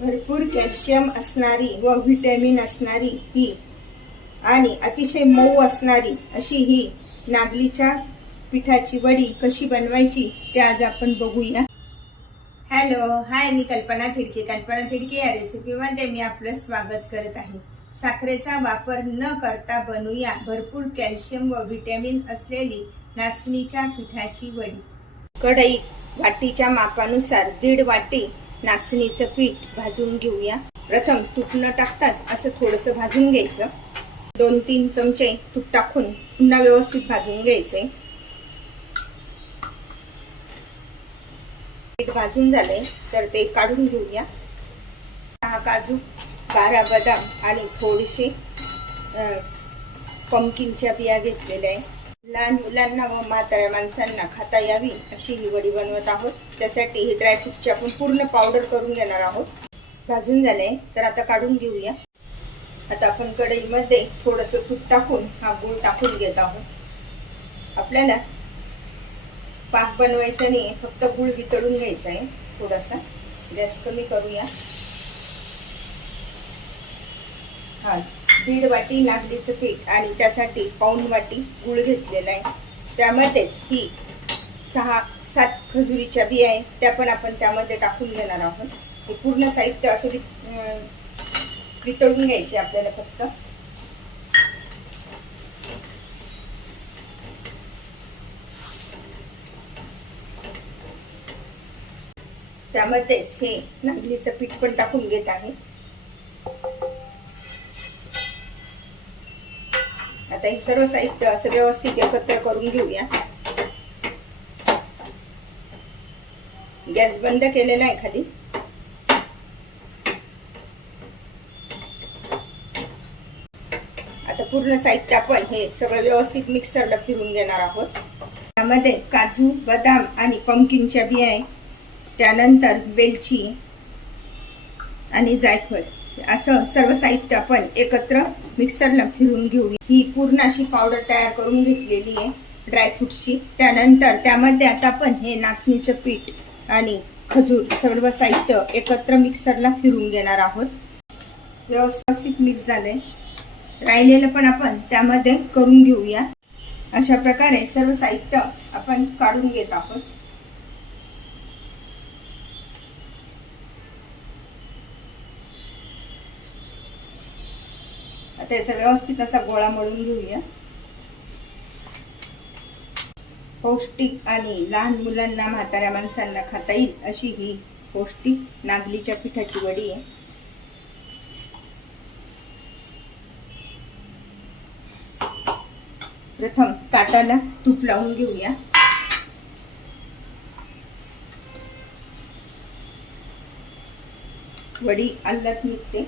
भरपूर कॅल्शियम असणारी व व्हिटॅमिन असणारी ही आणि अतिशय मऊ असणारी अशी ही नागलीच्या पिठाची वडी कशी बनवायची ते आज आपण बघूया. हॅलो हाय मी कल्पना थिडके. कल्पना थिडके या रेसिपीमध्ये मी आपलं स्वागत करत आहे. साखरेचा वापर न करता बनवूया भरपूर कॅल्शियम व व्हिटॅमिन असलेली नाचणीच्या पिठाची वडी. कढईत वाटीच्या मापानुसार दीड वाटी नाचणीचं पीठ भाजून घेऊया. प्रथम तूप न टाकताच असं थोडंसं भाजून घ्यायचं. दोन तीन चमचे तूप टाकून पुन्हा व्यवस्थित भाजून घ्यायचे. पीठ भाजून झाले तर ते काढून घेऊया. सहा काजू बारा बदाम आणि थोडीशी पंकिनच्या बिया घेतलेल्या आहे लहान मुलांना व म्हाताऱ्या माणसांना खाता यावी अशी ही वडी बनवत आहोत. त्यासाठी ही ड्रायफ्रूटची आपण पूर्ण पावडर करून घेणार आहोत. भाजून झाले तर आता काढून घेऊया. आता आपण कढईमध्ये थोडंसं तूप टाकून हा गूळ टाकून घेत आहोत. आपल्याला पाक बनवायचा नाही फक्त गूळ वितळून घ्यायचा आहे थोडासा. गॅस कमी करूया. हा. दीड वाटी नागलीचं पीठ आणि त्यासाठी पाऊण वाटी गूळ घेतलेला आहे. त्यामध्येच ही सहा सात खजुरीच्या बिया आहे. त्या पण आपण त्यामध्ये टाकून घेणार आहोत. हे पूर्ण साहित्य असं वि वितळून घ्यायचे आपल्याला फक्त. त्यामध्येच हे नागलीचं पीठ पण टाकून घेत आहे. आता हे सर्व साहित्य असं व्यवस्थित एकत्र करून घेऊया. गॅस बंद केलेला आहे खाली. आता पूर्ण साहित्य आपण हे सगळं व्यवस्थित मिक्सरला फिरून घेणार आहोत. त्यामध्ये काजू बदाम आणि पंकिनच्या बिया आहे. त्यानंतर वेलची आणि जायफळ. असं सर्व साहित्य आपण एकत्र मिक्सरला फिरून घेऊ ही पूर्ण अशी पावडर तयार करून घेतलेली आहे ड्रायफ्रूटची त्यानंतर त्यामध्ये आता आपण हे नाचणीचं पीठ आणि खजूर सर्व साहित्य एकत्र मिक्सरला फिरून घेणार आहोत. व्यवस्थित मिक्स झालंय. राहिलेलं पण आपण त्यामध्ये करून घेऊया. अशा प्रकारे सर्व साहित्य आपण काढून घेत आहोत. आता याचा व्यवस्थित असा गोळा मळून घेऊया. पौष्टिक आणि लहान मुलांना म्हाताऱ्या माणसांना खाता येईल अशी ही पौष्टिक नागलीच्या पिठाची वडी आहे. प्रथम ताटाला तूप लावून घेऊया. वडी अल्लत निघते.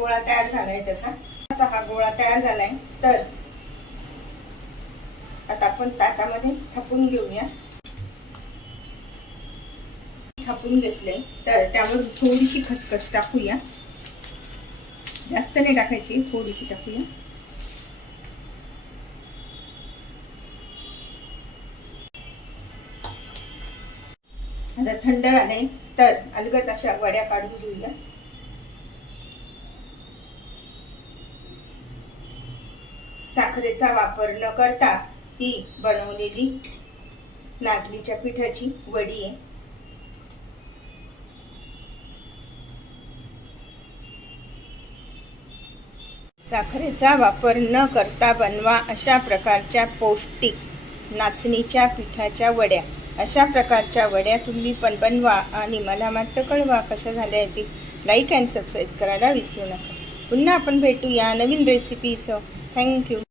गोळा तयार झालाय त्याचा. असा हा गोळा तयार झालाय. तर आता आपण ताटामध्ये थापून घेऊया. थापून घेतले तर त्यावर थोडीशी खसखस टाकूया. जास्त नाही टाकायची थोडीशी टाकूया. आता थंड झाले तर अलगत अशा वड्या काढून घेऊया. साखरेचा वापर न करता ही बनवलेली नागलीच्या पिठाची वडी आहे. साखरेचा वापर न करता बनवा अशा प्रकारच्या पौष्टिक नाचणीच्या पिठाच्या वड्या. अशा प्रकारच्या वड्या तुम्ही पण बनवा आणि मला मात्र कळवा कशा झाल्या ती. लाईक अँड सबस्क्राईब करायला विसरू नका. पुन्हा आपण भेटूया नवीन रेसिपीसह थँक्यू